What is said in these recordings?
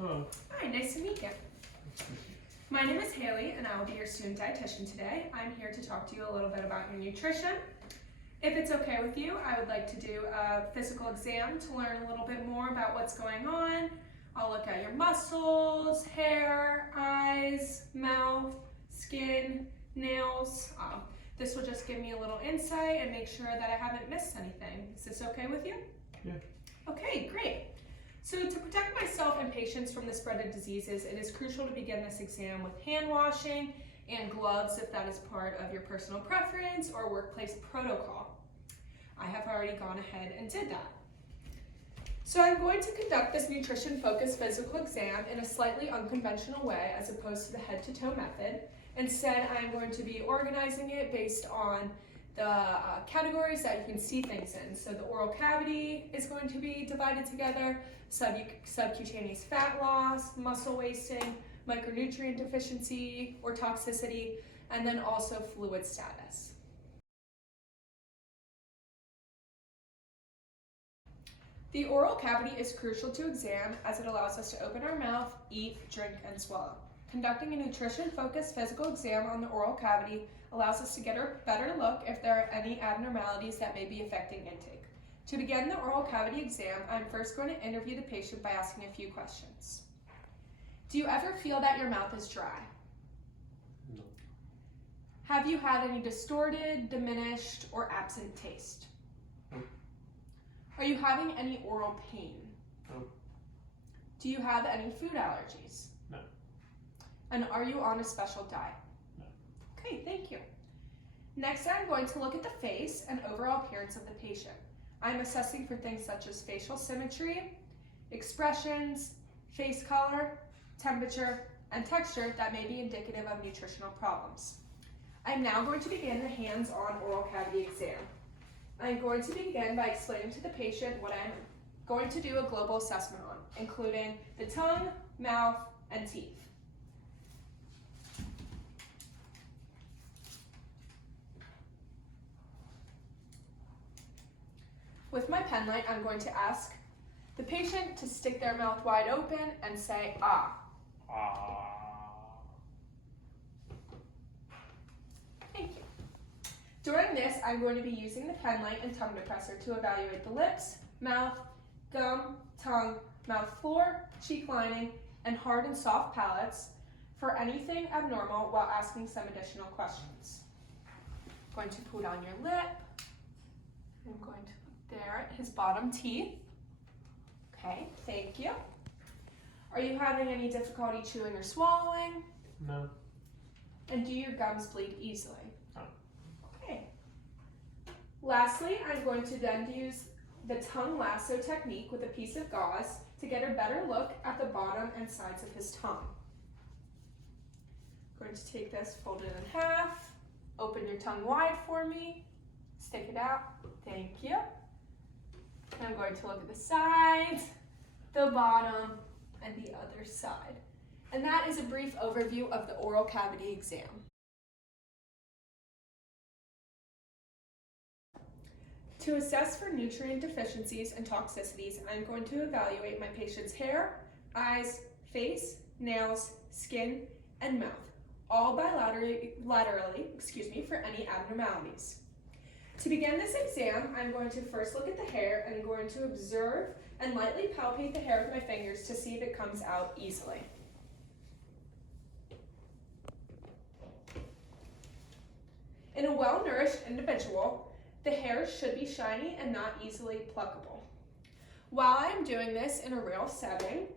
Hello. Hi, nice to meet you. My name is Haley and I will be your student dietitian today. I'm here to talk to you a little bit about your nutrition. If it's okay with you, I would like to do a physical exam to learn a little bit more about what's going on. I'll look at your muscles, hair, eyes, mouth, skin, nails. This will just give me a little insight and make sure that I haven't missed anything. Is this okay with you? Yeah. Okay, great. So to protect myself and patients from the spread of diseases, it is crucial to begin this exam with hand washing and gloves if that is part of your personal preference or workplace protocol. I have already gone ahead and did that. So I'm going to conduct this nutrition-focused physical exam in a slightly unconventional way as opposed to the head-to-toe method. Instead, I'm going to be organizing it based on the categories that you can see things in. So the oral cavity is going to be divided together, subcutaneous fat loss, muscle wasting, micronutrient deficiency or toxicity, and then also fluid status. The oral cavity is crucial to exam as it allows us to open our mouth, eat, drink, and swallow. Conducting a nutrition-focused physical exam on the oral cavity allows us to get a better look if there are any abnormalities that may be affecting intake. To begin the oral cavity exam, I'm first going to interview the patient by asking a few questions. Do you ever feel that your mouth is dry? No. Have you had any distorted, diminished, or absent taste? No. Are you having any oral pain? No. Do you have any food allergies? No. And are you on a special diet? No. Okay, thank you. Next, I'm going to look at the face and overall appearance of the patient. I'm assessing for things such as facial symmetry, expressions, face color, temperature, and texture that may be indicative of nutritional problems. I'm now going to begin the hands-on oral cavity exam. I'm going to begin by explaining to the patient what I'm going to do a global assessment on, including the tongue, mouth, and teeth. With my pen light, I'm going to ask the patient to stick their mouth wide open and say, ah. Thank you. During this, I'm going to be using the pen light and tongue depressor to evaluate the lips, mouth, gum, tongue, mouth floor, cheek lining, and hard and soft palates for anything abnormal while asking some additional questions. I'm going to put on your lip. I'm going to there at his bottom teeth. Okay, thank you. Are you having any difficulty chewing or swallowing? No. And do your gums bleed easily? No. Okay. Lastly, I'm going to then use the tongue lasso technique with a piece of gauze to get a better look at the bottom and sides of his tongue. I'm going to take this, fold it in half, open your tongue wide for me, stick it out, thank you. And I'm going to look at the sides, the bottom, and the other side. And that is a brief overview of the oral cavity exam. To assess for nutrient deficiencies and toxicities, I'm going to evaluate my patient's hair, eyes, face, nails, skin, and mouth, all bilaterally for any abnormalities. To begin this exam, I'm going to first look at the hair and I'm going to observe and lightly palpate the hair with my fingers to see if it comes out easily. In a well-nourished individual, the hair should be shiny and not easily pluckable. While I'm doing this in a real setting,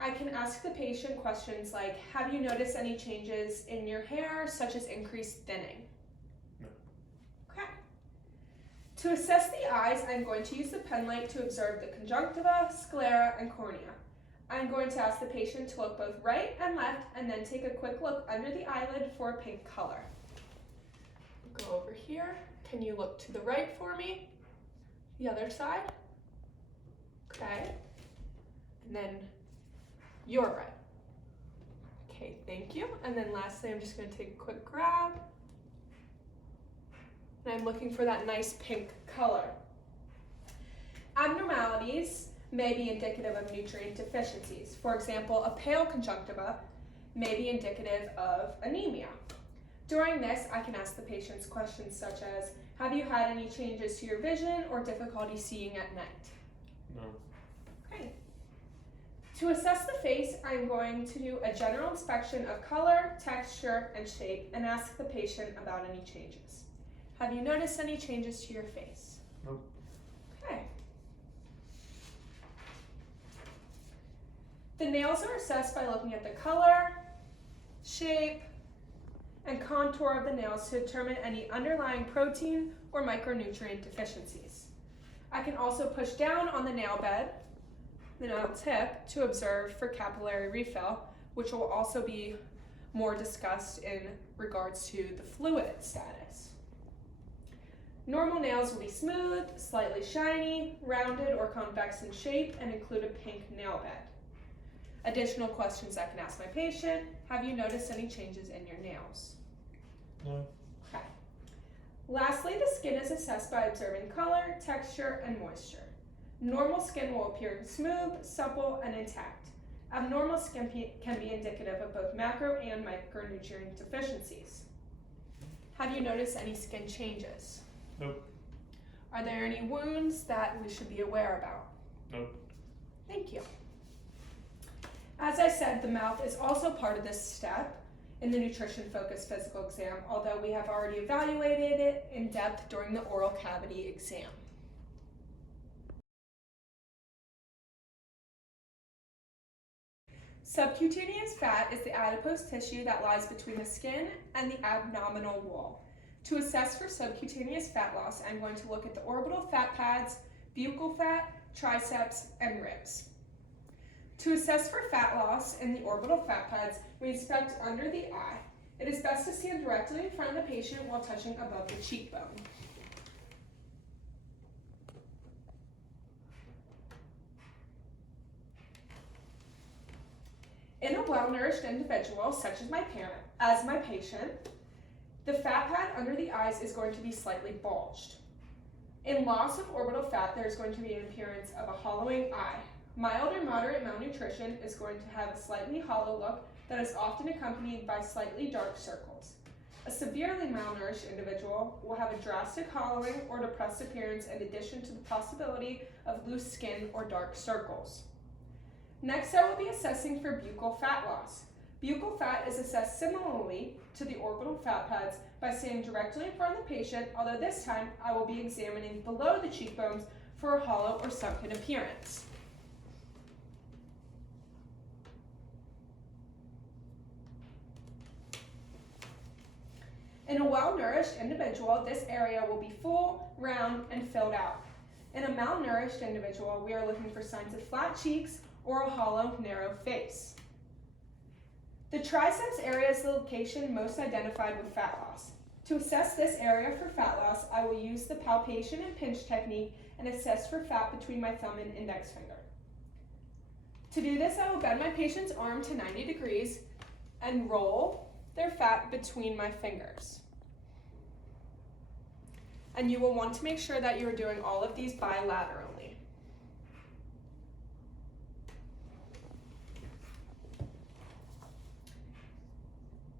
I can ask the patient questions like, have you noticed any changes in your hair, such as increased thinning? No. Okay. To assess the eyes, I'm going to use the pen light to observe the conjunctiva, sclera, and cornea. I'm going to ask the patient to look both right and left and then take a quick look under the eyelid for a pink color. Go over here. Can you look to the right for me? The other side? Okay. And then your right. Okay, thank you. And then lastly, I'm just going to take a quick grab. And I'm looking for that nice pink color. Abnormalities may be indicative of nutrient deficiencies. For example, a pale conjunctiva may be indicative of anemia. During this, I can ask the patients questions such as, have you had any changes to your vision or difficulty seeing at night? No. Okay. To assess the face, I'm going to do a general inspection of color, texture, and shape and ask the patient about any changes. Have you noticed any changes to your face? No. Okay. The nails are assessed by looking at the color, shape, and contour of the nails to determine any underlying protein or micronutrient deficiencies. I can also push down on the nail bed, the nail tip, to observe for capillary refill, which will also be more discussed in regards to the fluid status. Normal nails will be smooth, slightly shiny, rounded, or convex in shape, and include a pink nail bed. Additional questions I can ask my patient: have you noticed any changes in your nails? No. Okay. Lastly, the skin is assessed by observing color, texture, and moisture. Normal skin will appear smooth, supple, and intact. Abnormal skin can be indicative of both macro and micronutrient deficiencies. Have you noticed any skin changes? Nope. Are there any wounds that we should be aware about? Nope. Thank you. As I said, the mouth is also part of this step in the nutrition-focused physical exam, although we have already evaluated it in depth during the oral cavity exam. Subcutaneous fat is the adipose tissue that lies between the skin and the abdominal wall. To assess for subcutaneous fat loss, I'm going to look at the orbital fat pads, buccal fat, triceps, and ribs. To assess for fat loss in the orbital fat pads, we inspect under the eye. It is best to stand directly in front of the patient while touching above the cheekbone. In a well-nourished individual, such as my patient, the fat pad under the eyes is going to be slightly bulged. In loss of orbital fat, there is going to be an appearance of a hollowing eye. Mild or moderate malnutrition is going to have a slightly hollow look that is often accompanied by slightly dark circles. A severely malnourished individual will have a drastic hollowing or depressed appearance in addition to the possibility of loose skin or dark circles. Next, I will be assessing for buccal fat loss. Buccal fat is assessed similarly to the orbital fat pads by standing directly in front of the patient, although this time I will be examining below the cheekbones for a hollow or sunken appearance. In a well-nourished individual, this area will be full, round, and filled out. In a malnourished individual, we are looking for signs of flat cheeks or a hollow, narrow face. The triceps area is the location most identified with fat loss. To assess this area for fat loss, I will use the palpation and pinch technique and assess for fat between my thumb and index finger. To do this, I will bend my patient's arm to 90 degrees and roll their fat between my fingers. And you will want to make sure that you are doing all of these bilaterally.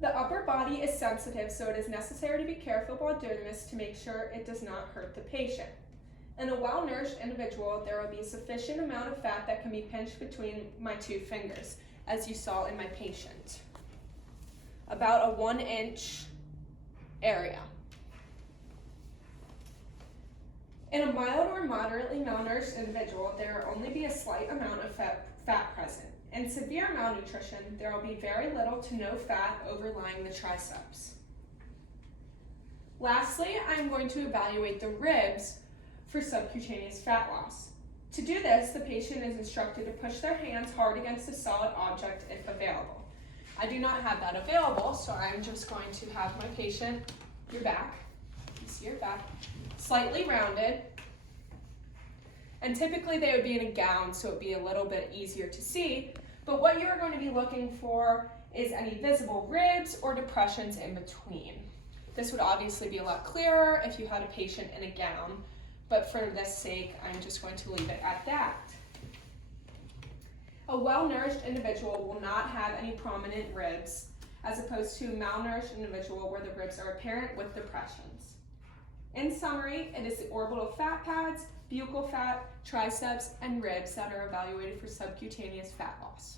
The upper body is sensitive, so it is necessary to be careful while doing this to make sure it does not hurt the patient. In a well-nourished individual, there will be a sufficient amount of fat that can be pinched between my two fingers, as you saw in my patient. About a 1-inch area. In a mild or moderately malnourished individual, there will only be a slight amount of fat present. In severe malnutrition, there will be very little to no fat overlying the triceps. Lastly, I'm going to evaluate the ribs for subcutaneous fat loss. To do this, the patient is instructed to push their hands hard against a solid object if available. I do not have that available, so I'm just going to have my patient, your back, you see your back, slightly rounded, and typically they would be in a gown, so it would be a little bit easier to see, but what you're going to be looking for is any visible ribs or depressions in between. This would obviously be a lot clearer if you had a patient in a gown, but for this sake, I'm just going to leave it at that. A well-nourished individual will not have any prominent ribs, as opposed to a malnourished individual where the ribs are apparent with depressions. In summary, it is the orbital fat pads, buccal fat, triceps, and ribs that are evaluated for subcutaneous fat loss.